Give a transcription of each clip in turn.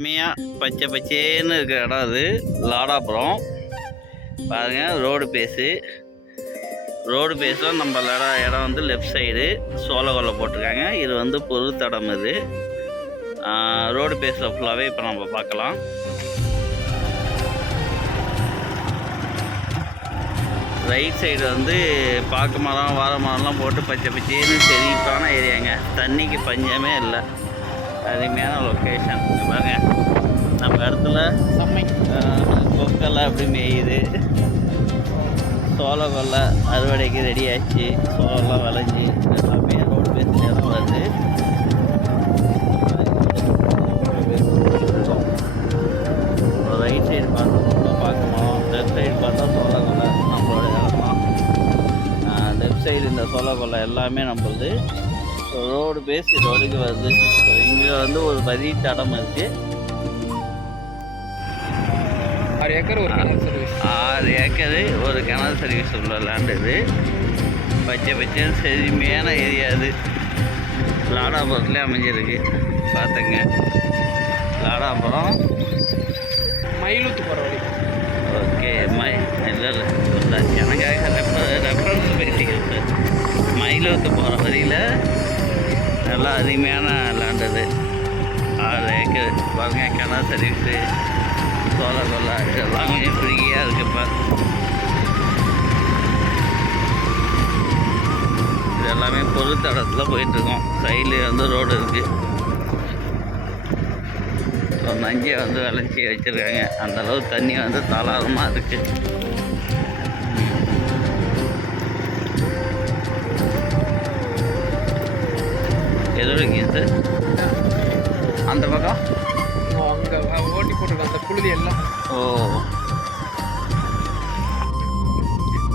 செம்மையாக பச்சை பச்சேன்னு இருக்கிற இடம் அது லாடாபுரம். பாருங்கள், ரோடு பேஸில் நம்ம இடம் வந்து லெஃப்ட் சைடு சோளக்கொல்லை போட்டிருக்காங்க. இது வந்து பொது தடம். இது ரோடு பேஸில் ஃபுல்லாகவே இப்போ நம்ம பார்க்கலாம். ரைட் சைடு வந்து பாக்கு மரம் வாழை மரம்லாம் போட்டு பச்சை பச்சேன்னு செழிப்பான ஏரியாங்க. தண்ணிக்கு பஞ்சமே இல்லை. அருமையான லொக்கேஷன். பாருங்க, நம்ம இடத்துல கொக்கெல்லாம் அப்படி மேயுது. சோளக்கொல்லை அறுவடைக்கு ரெடி ஆச்சு. சோளம்லாம் விளைஞ்சி எல்லாமே ரோடு பேஸ்லேயே தான் வருது. ரைட் சைடு பார்த்தா பார்க்கணும், லெஃப்ட் சைடு பார்த்தா சோளக்கொல்லை நம்மளோட இடம் தான். லெஃப்ட் சைடு இந்த சோளக்கொல்லை எல்லாமே நம்மளுது. ரோடு பேஸ் ரோடுக்கு வருது. ஸோ இங்கே வந்து ஒரு வரி தடம் இருக்குது. 6 ஏக்கர் ஒரு கிணறு சர்வீஸ். 6 ஏக்கரு ஒரு கிணறு சர்வீஸ் உள்ள லேண்ட் இது. பச்சை பச்சைன்னு செழுமையான ஏரியா இது. லாடாபுரத்துலேயே அமைஞ்சிருக்கு. பார்த்துங்க, லாடாபுரம் மயிலுத்து போகிற வழி. ஓகே, இல்லை எனக்காக ரெஃபரன்ஸ் பேசிக்கிட்டு மயிலுத்து போகிற வழியில் நல்லா அருமையான லேண்ட் இது. 6 ஏக்கர் பாருங்க. கிணறு சர்வீஸு, சோளக்கொல்லை இதெல்லாம் கொஞ்சம் ஃப்ரீயாக இருக்குது. இப்போ இது எல்லாமே பொது தடத்தில் போயிட்டுருக்கோம். சைட்லேயே வந்து ரோடு இருக்குது. ஸோ நஞ்சை வந்து விளைச்சி வச்சுருக்காங்க. அந்தளவு தண்ணி வந்து தாராளமாக இருக்குது. எதோ இருக்கீங்க சார் அந்த பக்கம்? அங்கே ஓட்டி போட்டிருக்கோம் அந்த புழுதி எல்லாம். ஓ,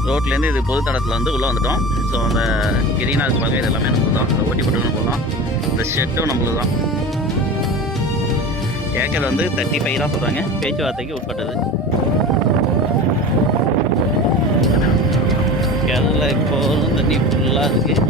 ரோட்லேருந்து இது பொது தடத்தில் வந்து உள்ளே வந்துட்டோம். ஸோ அந்த கிரீனாக பார்க்க இது எல்லாமே நம்மளுக்கு தான். இந்த ஓட்டி போட்டு போகலாம். இந்த ஷெட்டும் நம்மளுக்கு தான். ஏக்கர் வந்து 35 தான் சொல்கிறாங்க. பேச்சுவார்த்தைக்கு உட்பட்டது. கிணறுல இப்போதும் தண்ணி ஃபுல்லாக இருக்குது.